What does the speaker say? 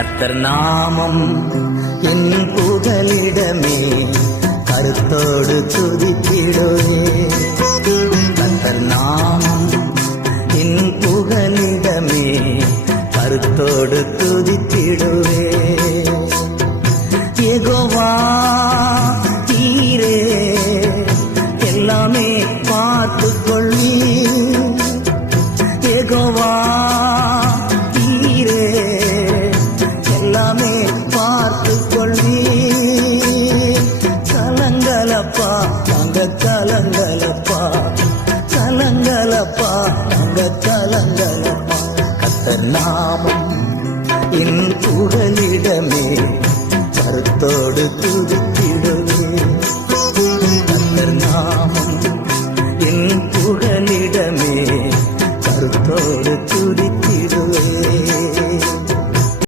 கர்த்தர் நாமம் என் புகலிடமே, கருத்தோடு துதித்திடுவே. கர்த்தர் நாமம் என் புகலிடமே, கருத்தோடு துதித்திடுவே. யெகோவா தீரே எல்லாமே பார்த்துக் கொள்ளி. யெகோவா தீரே எல்லாமே பார்த்துக் கொள்ளி. கலங்கலப்பா அங்க கலங்கலப்பா, கலங்கலப்பா அங்க கலங்கலப்பா. கர்த்தர் நாமம் என் புகழி